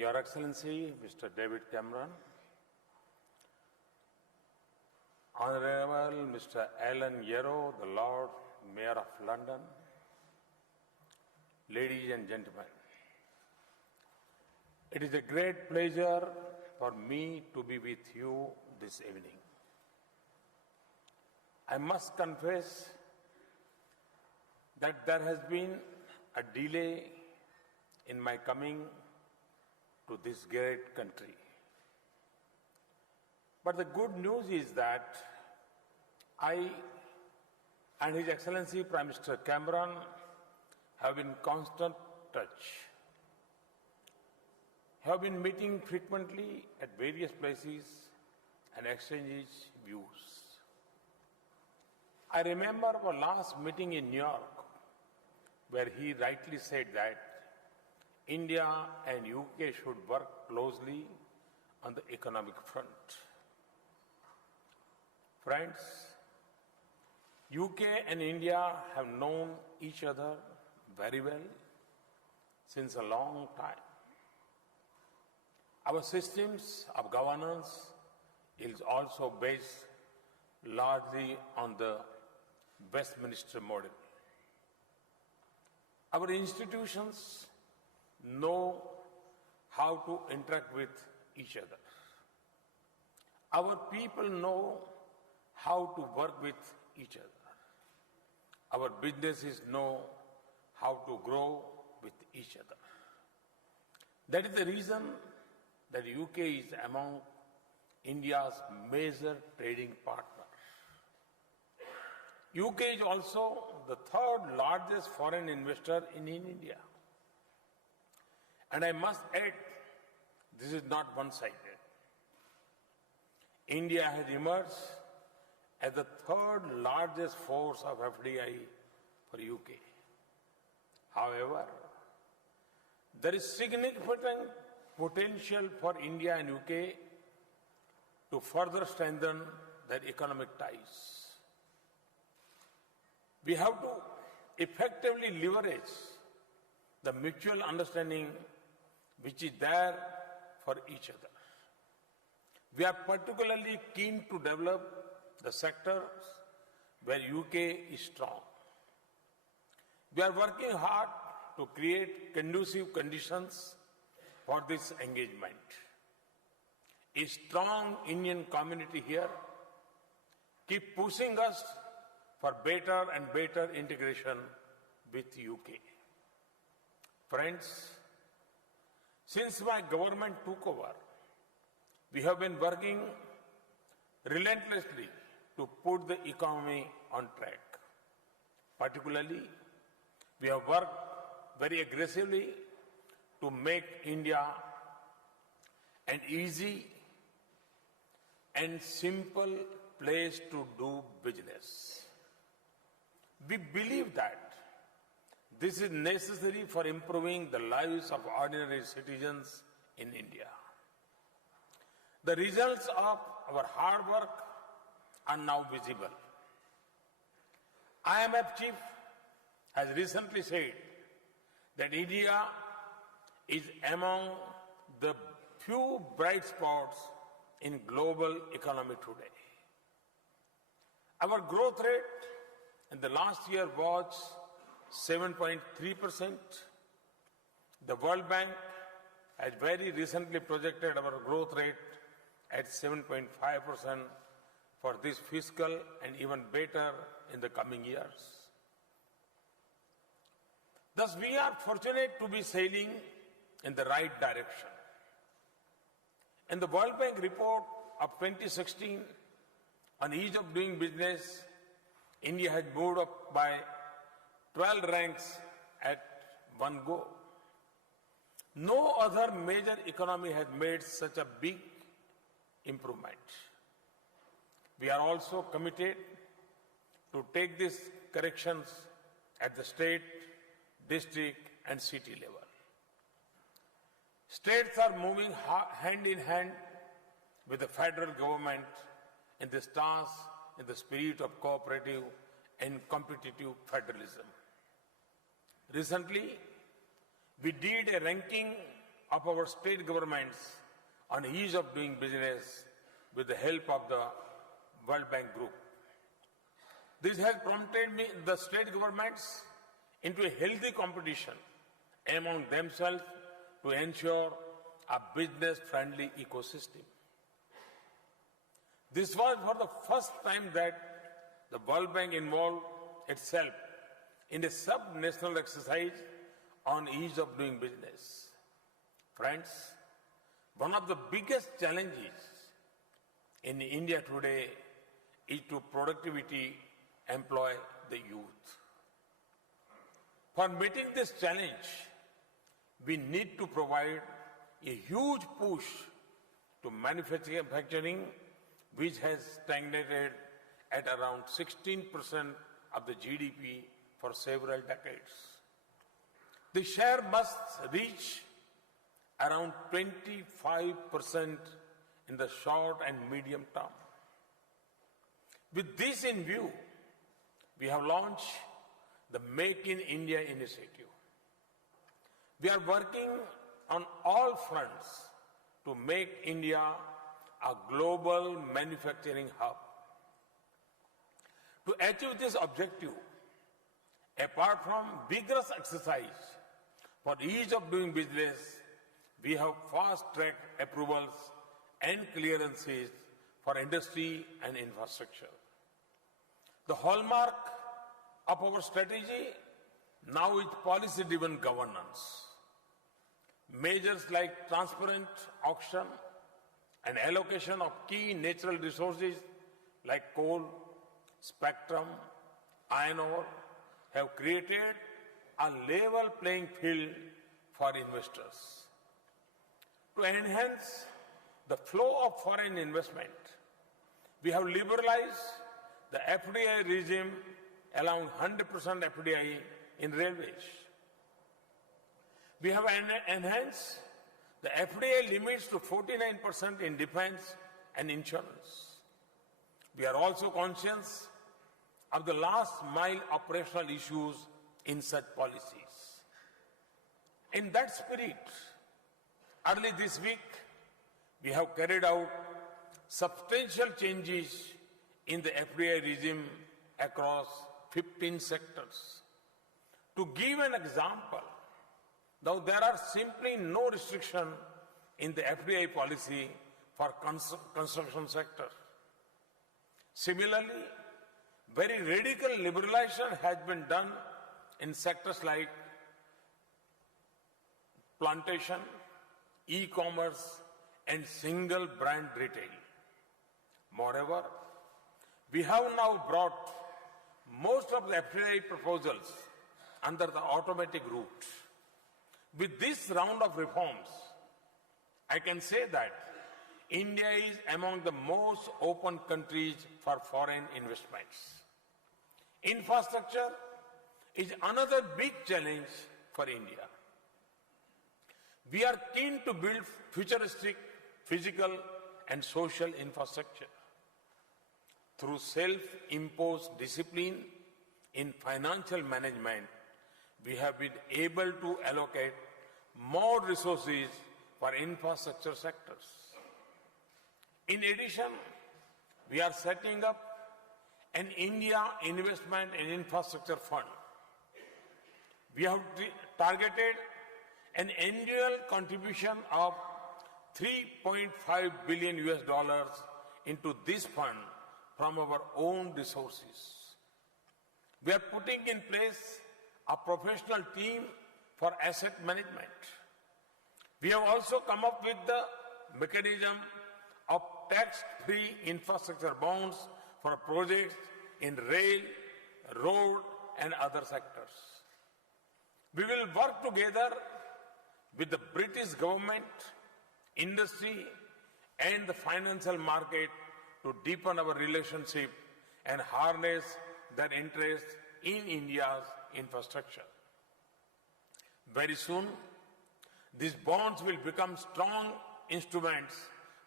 Your Excellency, Mr. David Cameron, Honorable Mr. Alan Yarrow, the Lord Mayor of London, ladies and gentlemen, it is a great pleasure for me to be with you this evening. I must confess that there has been a delay in my coming to this great country. But the good news is that I and His Excellency Prime Minister Cameron have been in constant touch, have been meeting frequently at various places and exchanging views. I remember our last meeting in New York, where he rightly said that India and UK should work closely on the economic front. Friends, UK and India have known each other very well since a long time. Our systems of governance is also based largely on the Westminster model. Our institutions know how to interact with each other. Our people know how to work with each other. Our businesses know how to grow with each other. That is the reason that UK is among India's major trading partners. UK is also the third largest foreign investor in India. And I must add, this is not one-sided. India has emerged as the third largest force of FDI for UK. However, there is significant potential for India and UK to further strengthen their economic ties. We have to effectively leverage the mutual understanding which is there for each other. We are particularly keen to develop the sectors where UK is strong. We are working hard to create conducive conditions for this engagement. A strong Indian community here keep pushing us for better and better integration with UK. Friends, since my government took over, we have been working relentlessly to put the economy on track. Particularly, we have worked very aggressively to make India an easy and simple place to do business. We believe that this is necessary for improving the lives of ordinary citizens in India. The results of our hard work are now visible. IMF chief has recently said that India is among the few bright spots in global economy today. Our growth rate in the last year was 7.3%. The World Bank has very recently projected our growth rate at 7.5% for this fiscal and even better in the coming years. Thus, we are fortunate to be sailing in the right direction. In the World Bank report of 2016 on ease of doing business, India has moved up by 12 ranks at one go. No other major economy has made such a big improvement. We are also committed to take these corrections at the state, district and city level. States are moving hand in hand with the federal government in this task in the spirit of cooperative and competitive federalism. Recently, we did a ranking of our state governments on ease of doing business with the help of the World Bank Group. This has prompted the state governments into a healthy competition among themselves to ensure a business-friendly ecosystem. This was for the first time that the World Bank involved itself in a sub-national exercise on ease of doing business. Friends, one of the biggest challenges in India today is to productivity employ the youth. For meeting this challenge, we need to provide a huge push to manufacturing, which has stagnated at around 16% of the GDP for several decades. The share must reach around 25% in the short and medium term. With this in view, we have launched the Make in India initiative. We are working on all fronts to make India a global manufacturing hub. To achieve this objective, apart from vigorous exercise for ease of doing business, we have fast-tracked approvals and clearances for industry and infrastructure. The hallmark of our strategy now is policy-driven governance. Measures like transparent auction and allocation of key natural resources like coal, spectrum, iron ore have created a level playing field for investors. To enhance the flow of foreign investment, we have liberalized the FDI regime, allowing 100% FDI in railways. We have enhanced the FDI limits to 49% in defense and insurance. We are also conscious of the last mile operational issues in such policies. In that spirit, early this week, we have carried out substantial changes in the FDI regime across 15 sectors. To give an example, now there are simply no restriction in the FDI policy for construction sector. Similarly, very radical liberalization has been done in sectors like plantation, e-commerce, and single brand retail. Moreover, we have now brought most of the FDI proposals under the automatic route. With this round of reforms, I can say that India is among the most open countries for foreign investments. Infrastructure is another big challenge for India. We are keen to build futuristic physical and social infrastructure. Through self-imposed discipline in financial management, we have been able to allocate more resources for infrastructure sectors. In addition, we are setting up an India Investment and Infrastructure Fund. We have targeted an annual contribution of $3.5 billion into this fund from our own resources. We are putting in place a professional team for asset management. We have also come up with the mechanism of tax-free infrastructure bonds for projects in rail, road, and other sectors. We will work together with the British government, industry, and the financial market to deepen our relationship and harness their interest in India's infrastructure. Very soon, these bonds will become strong instruments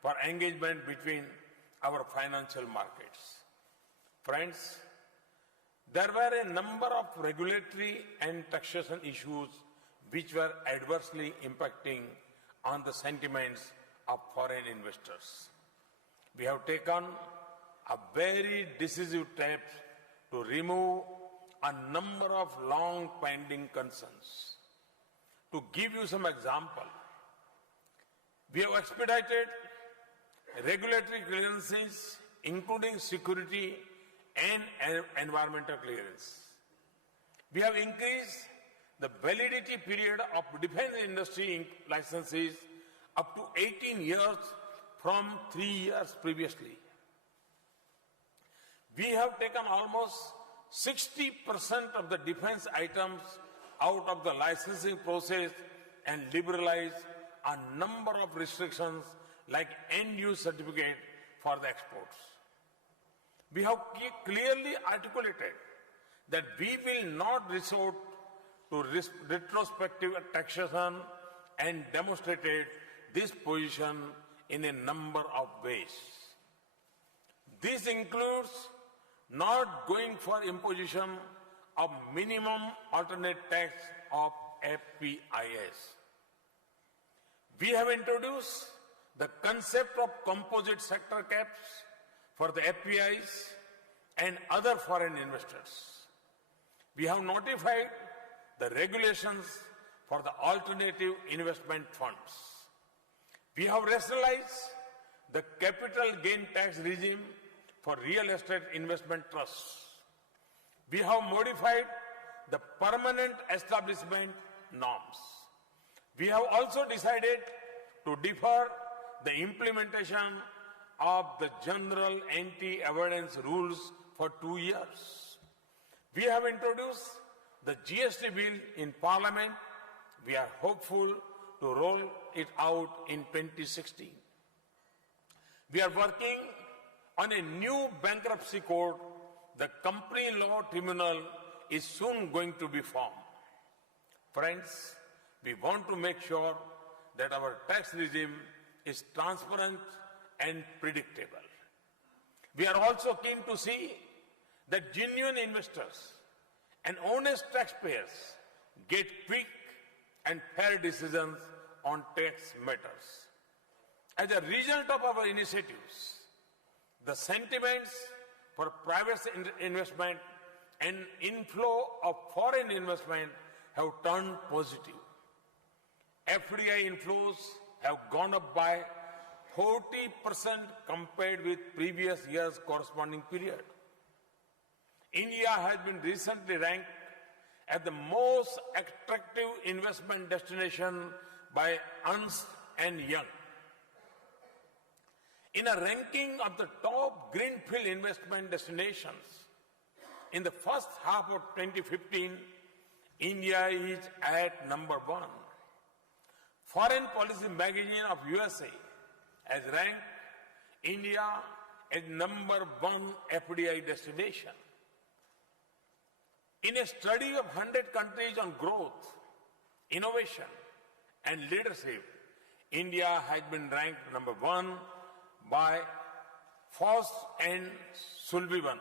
for engagement between our financial markets. Friends, there were a number of regulatory and taxation issues which were adversely impacting on the sentiments of foreign investors. We have taken a very decisive step to remove a number of long-pending concerns. To give you some example, we have expedited regulatory clearances, including security and environmental clearance. We have increased the validity period of defense industry licenses up to 18 years from 3 years previously. We have taken almost 60% of the defense items out of the licensing process and liberalized a number of restrictions like end-use certificate for the exports. We have clearly articulated that we will not resort to retrospective taxation and demonstrated this position in a number of ways. This includes not going for imposition of minimum alternate tax of FPIS. We have introduced the concept of composite sector caps for the FPIs and other foreign investors. We have notified the regulations for the alternative investment funds. We have rationalized the capital gain tax regime for real estate investment trusts. We have modified the permanent establishment norms. We have also decided to defer the implementation of the general anti-avoidance rules for 2 years. We have introduced the GST bill in Parliament. We are hopeful to roll it out in 2016. We are working on a new bankruptcy code. The company law tribunal is soon going to be formed. Friends, we want to make sure that our tax regime is transparent and predictable. We are also keen to see that genuine investors and honest taxpayers get quick and fair decisions on tax matters. As a result of our initiatives, the sentiments for private investment and inflow of foreign investment have turned positive. FDI inflows have gone up by 40% compared with previous year's corresponding period. India has been recently ranked as the most attractive investment destination by Ernst & Young. In a ranking of the top greenfield investment destinations, in the first half of 2015, India is at number 1. Foreign Policy Magazine of USA has ranked India as number 1 FDI destination. In a study of 100 countries on growth, innovation, and leadership, India has been ranked number 1 by Frost and Sullivan.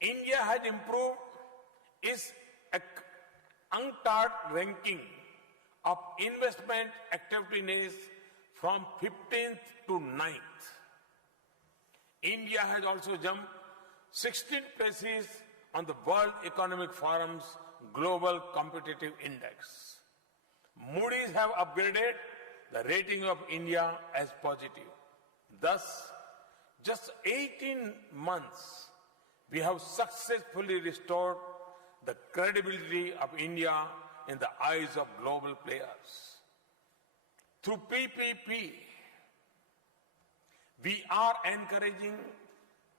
India has improved its UNCTAD ranking of investment activities from 15th to 9th. India has also jumped 16 places on the World Economic Forum's Global Competitive Index. Moody's have upgraded the rating of India as positive. Thus, just 18 months, we have successfully restored the credibility of India in the eyes of global players. Through PPP, we are encouraging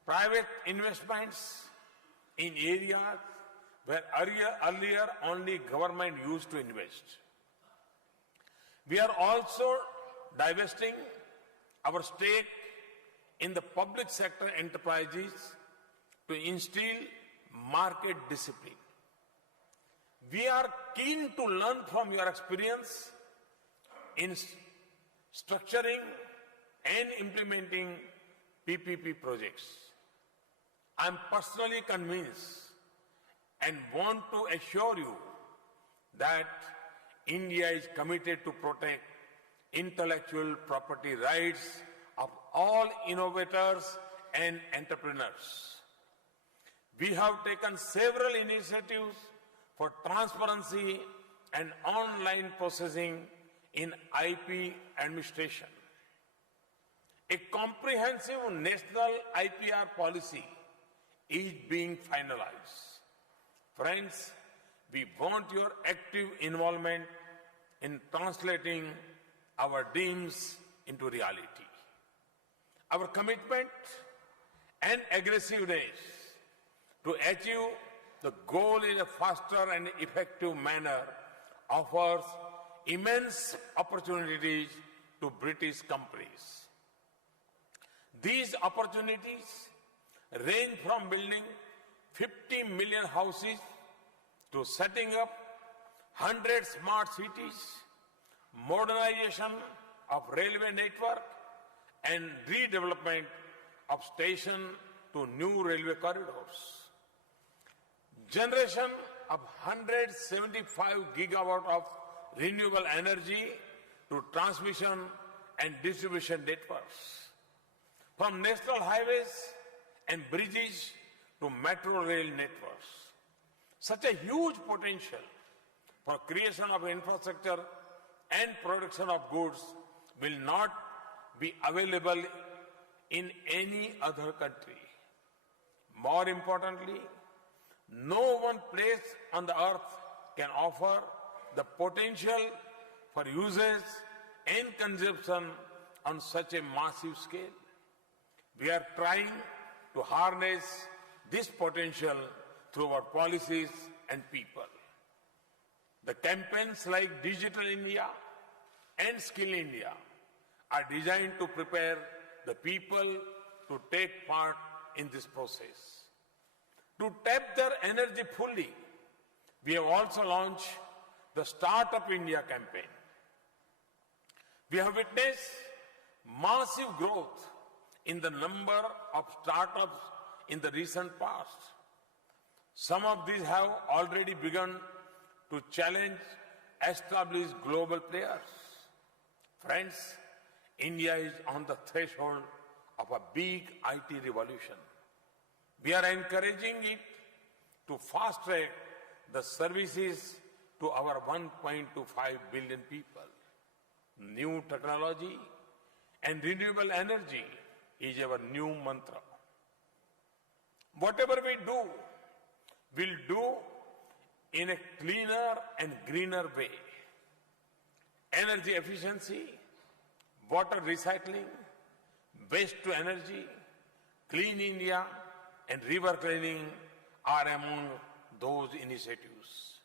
private investments in areas where earlier only government used to invest. We are also divesting our stake in the public sector enterprises to instill market discipline. We are keen to learn from your experience in structuring and implementing PPP projects. I am personally convinced and want to assure you that India is committed to protect intellectual property rights of all innovators and entrepreneurs. We have taken several initiatives for transparency and online processing in IP administration. A comprehensive national IPR policy is being finalized. Friends, we want your active involvement in translating our dreams into reality. Our commitment and aggressiveness to achieve the goal in a faster and effective manner offers immense opportunities to British companies. These opportunities range from building 50 million houses to setting up 100 smart cities, modernization of railway network, and redevelopment of station to new railway corridors. Generation of 175 gigawatt of renewable energy to transmission and distribution networks. From national highways and bridges to metro rail networks. Such a huge potential for creation of infrastructure and production of goods will not be available in any other country. More importantly, no one place on the earth can offer the potential for usage and consumption on such a massive scale. We are trying to harness this potential through our policies and people. The campaigns like Digital India and Skill India are designed to prepare the people to take part in this process. To tap their energy fully, we have also launched the Startup India campaign. We have witnessed massive growth in the number of startups in the recent past. Some of these have already begun to challenge established global players. Friends, India is on the threshold of a big IT revolution. We are encouraging it to fast-track the services to our 1.25 billion people. New technology and renewable energy is our new mantra. Whatever we do, we'll do in a cleaner and greener way. Energy efficiency, water recycling, waste to energy, Clean India, and river cleaning are among those initiatives.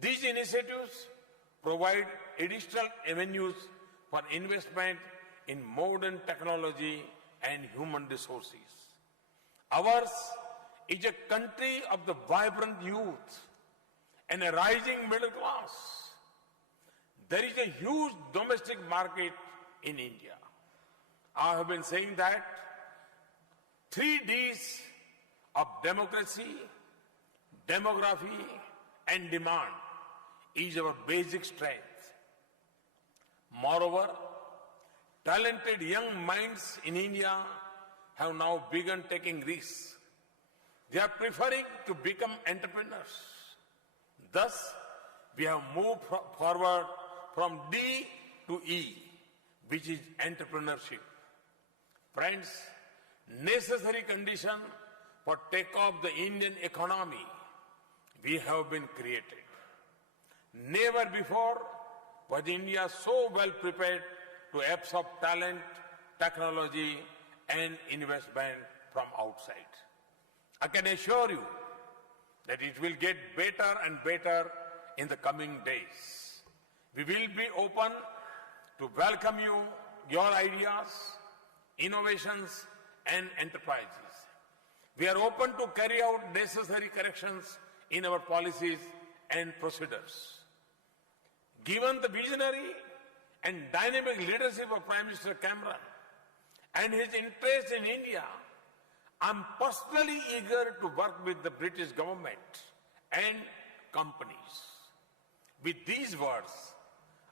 These initiatives provide additional avenues for investment in modern technology and human resources. Ours is a country of the vibrant youth and a rising middle class. There is a huge domestic market in India. I have been saying that 3 Ds of democracy, demography, and demand is our basic strength. Moreover, talented young minds in India have now begun taking risks. They are preferring to become entrepreneurs. Thus, we have moved forward from D to E, which is entrepreneurship. Friends, necessary condition for take-off the Indian economy we have been created. Never before was India so well prepared to absorb talent, technology, and investment from outside. I can assure you that it will get better and better in the coming days. We will be open to welcome you, your ideas, innovations, and enterprises. We are open to carry out necessary corrections in our policies and procedures. Given the visionary and dynamic leadership of Prime Minister Cameron and his interest in India, I'm personally eager to work with the British government and companies. With these words,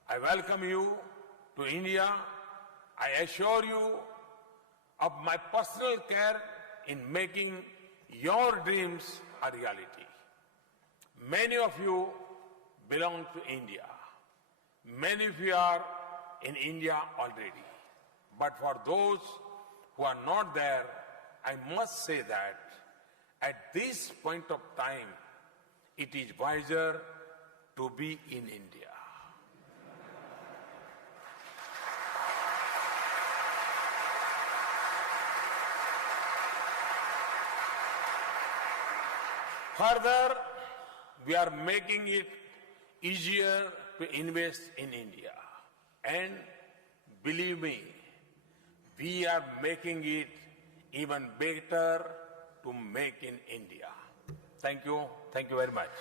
I welcome you to India. I assure you of my personal care in making your dreams a reality. Many of you belong to India. Many of you are in India already. But for those who are not there, I must say that at this point of time, it is wiser to be in India. Further, we are making it easier to invest in India. And believe me, we are making it even better to make in India. Thank you. Thank you very much.